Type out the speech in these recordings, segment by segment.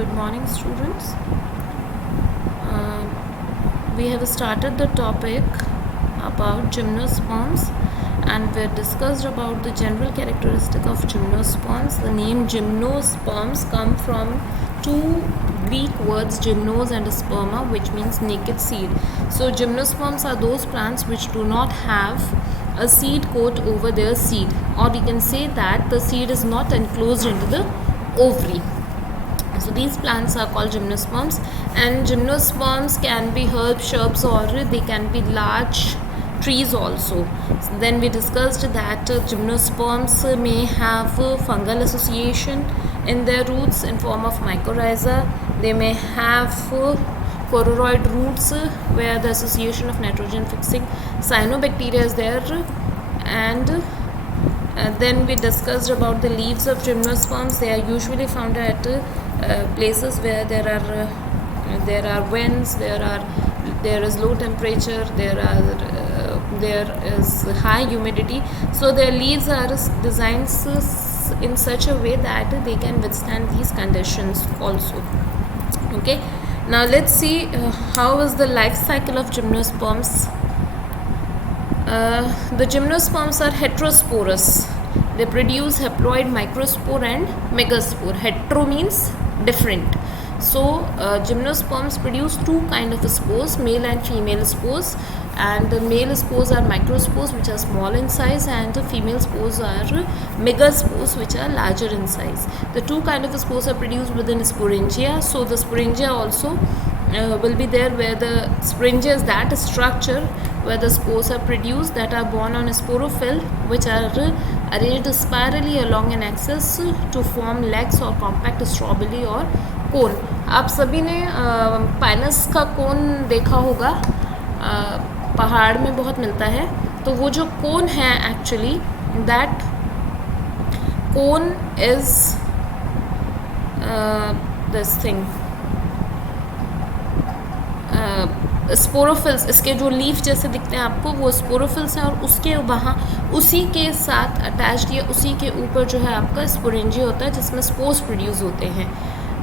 Good morning, students. We have started the topic about gymnosperms, and we discussed about the general characteristic of gymnosperms. The name gymnosperms come from two Greek words, gymnos and sperma, which means naked seed. So gymnosperms are those plants which do not have a seed coat over their seed, or we can say that the seed is not enclosed into the ovary. So these plants are called gymnosperms, and gymnosperms can be herbs, shrubs, or they can be large trees also. So then we discussed that gymnosperms may have fungal association in their roots in form of mycorrhiza. They may have cororoid roots where the association of nitrogen fixing cyanobacteria is there, and then we discussed about the leaves of gymnosperms. They are usually found at places where there are winds, there is low temperature, there is high humidity. So their leaves are designed in such a way that they can withstand these conditions also. Okay, now let's see how is the life cycle of gymnosperms. The gymnosperms are heterosporous. They produce haploid microspore and megaspore. Hetero means different. So gymnosperms produce two kind of spores, male and female spores, and the male spores are microspores, which are small in size, and the female spores are megaspores, which are larger in size. The two kind of spores are produced within sporangia. So the sporangia also will be there, where the sporangia is that structure where the spores are produced that are borne on a sporophyll, which are arranged spirally along an axis to form legs or compact strobili or कोन. आप सभी ने Pinus का कोन देखा होगा, पहाड़ में बहुत मिलता है. तो वो जो कोन है actually that cone is this thing sporophylls. इसके जो लीफ जैसे दिखते हैं आपको, वो स्पोरोफिल्स हैं, और उसके वहाँ उसी के साथ अटैच्ड या उसी के ऊपर जो है आपका स्पोरेंजिया होता है, जिसमें स्पोर्स प्रोड्यूस होते हैं.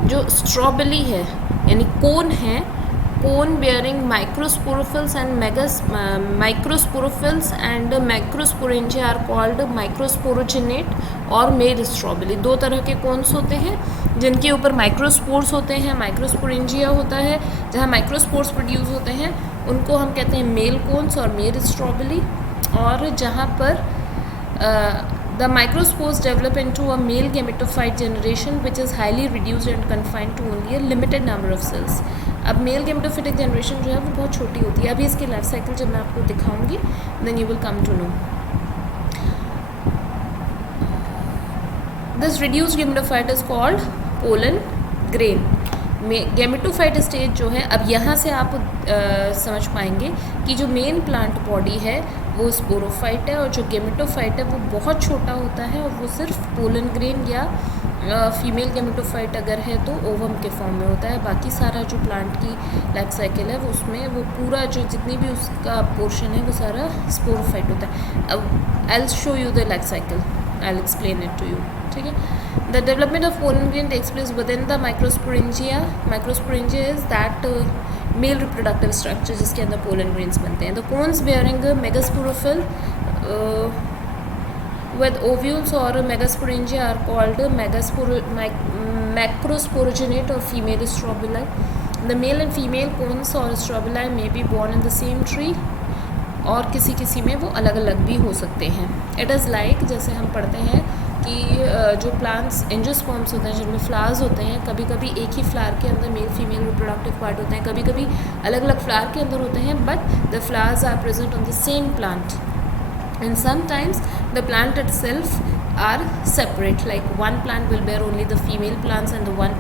जो स्ट्रॉबेली है यानी कोन है, cone bearing microsporophylls and microsporophylls and microsporangia are called microsporangiate और मेल स्ट्रॉबेली. दो तरह के कोन्स होते हैं जिनके ऊपर माइक्रोस्पोर्स होते हैं. माइक्रोस्पोरेंजिया होता है जहाँ माइक्रोस्पोर्स प्रोड्यूस होते हैं, उनको हम कहते हैं मेल कोन्स और मेल स्ट्रॉबेली. और जहाँ पर the microspores develop into a male gametophyte generation which is highly reduced and confined to only a limited number of cells. अब मेल गेमेटोफिटिक जनरेशन जो है वो बहुत छोटी होती है. अभी इसके लाइफ साइकिल जब मैं आपको दिखाऊंगी then you will come to know. This reduced gametophyte is called pollen grain. Gametophyte stage जो है, अब यहाँ से आप समझ पाएंगे कि जो मेन प्लांट बॉडी है वो स्पोरोफाइट है, और जो गेमेटोफाइट है वो बहुत छोटा होता है, और वो सिर्फ पोलन ग्रेन या फीमेल गेमेटोफाइट अगर है तो ओवम के फॉर्म में होता है. बाकी सारा जो प्लांट की लाइफ साइकिल है वो उसमें वो पूरा जो जितनी भी उसका पोर्शन है वो सारा स्पोरोफाइट होता है. अब I will show you the life cycle, I will explain it to you. ठीक है. The development of pollen grain takes place within the microsporangia. Microsporangia is that male reproductive structure जिसके अंदर pollen grains बनते हैं. The cones bearing a megasporophyll with ovules or megasporangia are called macrosporogenate or female strobili. The male and female cones or strobili may be born in the same tree, और किसी किसी में वो अलग अलग भी हो सकते हैं. It is like जैसे हम पढ़ते हैं कि जो प्लांट्स एंजियोस्पर्म्स होते हैं जिनमें फ्लावर्स होते हैं, कभी कभी एक ही फ्लावर के अंदर मेल फीमेल रिप्रोडक्टिव पार्ट होते हैं, कभी कभी अलग अलग फ्लावर के अंदर होते हैं, but the flowers are present on the same plant. And sometimes the plant itself are separate, like one plant will bear only the female plants and the one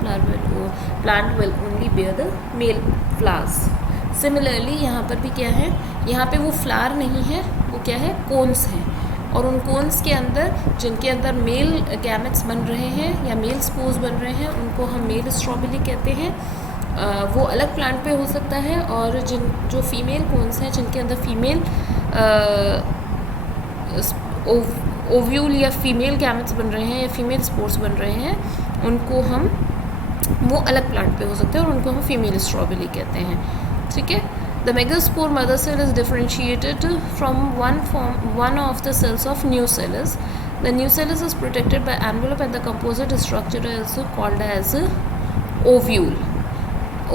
plant will only bear the male flowers. Similarly यहाँ पर भी क्या है, यहाँ पे वो flower नहीं है, वो क्या है, कोन्स हैं, और उन कोन्स के अंदर जिनके अंदर मेल गैमेट्स बन रहे हैं या मेल स्पोर्स बन रहे हैं, उनको हम मेल स्ट्रॉबेली कहते हैं. वो अलग प्लांट पे हो सकता है, और जो फीमेल कोन्स हैं जिनके अंदर फीमेल ओव्यूल या फीमेल गैमेट्स बन रहे हैं या फीमेल स्पोर्स बन रहे हैं, उनको हम वो अलग प्लांट पे हो सकते हैं और उनको हम फीमेल स्ट्रॉबेरी कहते हैं, ठीक है। The megaspore mother cell is differentiated from one of the cells of nucellus. The nucellus is protected by envelope and the composite structure is called as ovule.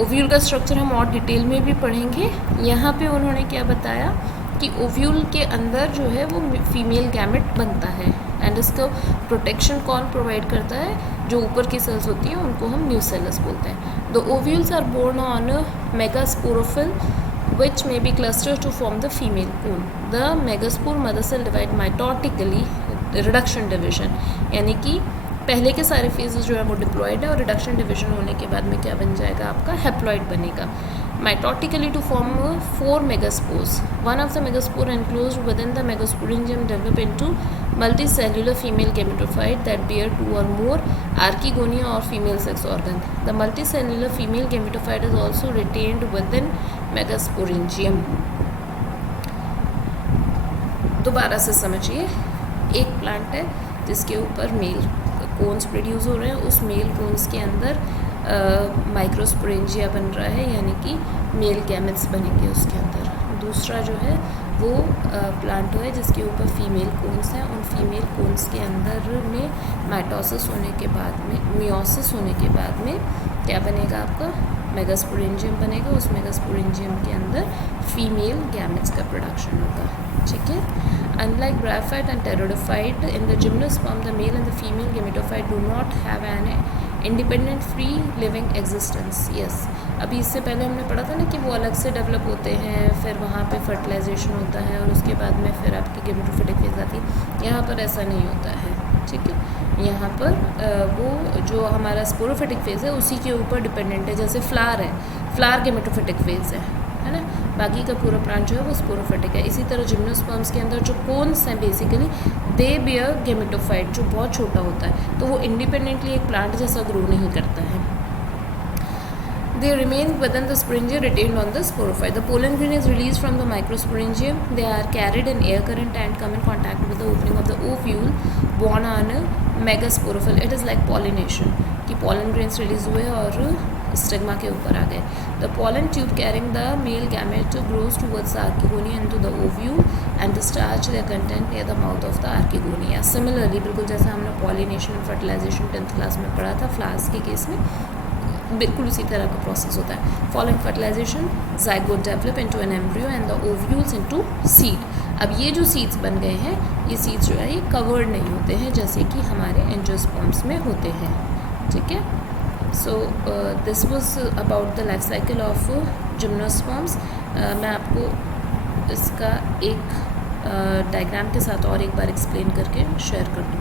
Ovule का स्ट्रक्चर हम और detail में भी पढ़ेंगे. यहाँ पे उन्होंने क्या बताया कि ओव्यूल के अंदर जो है वो फीमेल गैमेट बनता है एंड इसको प्रोटेक्शन कौन प्रोवाइड करता है, जो ऊपर की सेल्स होती हैं उनको हम न्यूसेलस बोलते हैं. The ovules are borne on megasporophyll which may be clustered to form the female coon. The megaspore mother cell divide mitotically, reduction division, यानी कि पहले के सारे फेजेस जो है वो डिप्लॉयड है और रिडक्शन डिविजन होने के बाद में क्या बन जाएगा, आपका हैप्लॉइड बनेगा. Mitotically to form 4 megaspores. One of the megaspore enclosed within the megasporangium develop into multicellular female gametophyte that bear 2 or more archegonia or female sex organ. The multicellular female gametophyte is also retained within megasporangium. दोबारा से समझिए, एक plant है जिसके ऊपर mail cons produce हो रहे हैं, उस मेल कोन्स के अंदर माइक्रोस्पोरेंजिया बन रहा है, यानी कि मेल गैमेट्स बनेंगे उसके अंदर. दूसरा जो है वो प्लांट है जिसके ऊपर फीमेल कोन्स हैं. उन फीमेल कोन्स के अंदर में माइटोसिस होने के बाद में, मियोसिस होने के बाद में क्या बनेगा, आपका मेगास्पोरेंजियम बनेगा. उस मेगास्पोरेंजियम के अंदर फीमेल गैमेट्स का प्रोडक्शन होगा, ठीक है. Unlike bryophyte and pteridophyte, in the gymnosperm, the male and the female gametophyte do not have an independent free living existence. Yes, अभी इससे पहले हमने पढ़ा था ना कि वो अलग से डेवलप होते हैं, फिर वहाँ पे फर्टिलाइजेशन होता है और उसके बाद में फिर आपकी गेमेटोफिटिक फेज आती है. यहाँ पर ऐसा नहीं होता है, ठीक है. यहाँ पर वो जो हमारा स्पोरोफिटिक फेज़ है उसी के ऊपर डिपेंडेंट है. जैसे फ्लावर है, फ्लावर गेमेटोफिटिक फेज़ है ना, बाकी का पूरा प्लांट जो है वो स्पोरोफिटिक है. इसी तरह जिम्नोस्पर्म्स के अंदर जो कोन्स हैं बेसिकली दे बियर गेमेटोफाइट, जो बहुत छोटा होता है, तो वो इंडिपेंडेंटली एक प्लांट जैसा ग्रो नहीं करता है. They remain within the sporangia retained on the sporophyte. The pollen grain is released from the microsporangium. They are carried in air current and come in contact with the opening of the ovule born on a megasporophyll. It is like pollination कि pollen grains release हुए और stigma के ऊपर आ गए. The pollen tube carrying the male gamete grows towards the archegonia into the ovule and discharge their content near the mouth of the archegonia. Similarly, बिल्कुल जैसा हमने pollination और fertilization 10th क्लास में पढ़ा था फ्लावर्स के केस में, बिल्कुल उसी तरह का प्रोसेस होता है. Following fertilisation zygote develop into an embryo and the ovules into seed. अब ये जो सीड्स बन गए हैं, ये सीड्स जो है ये कवर्ड नहीं होते हैं जैसे कि हमारे एंजियोस्पर्म्स में होते हैं, ठीक है. So this was about the life cycle of gymnosperms. मैं आपको इसका एक डायग्राम के साथ और एक बार एक्सप्लेन करके शेयर कर दूँ.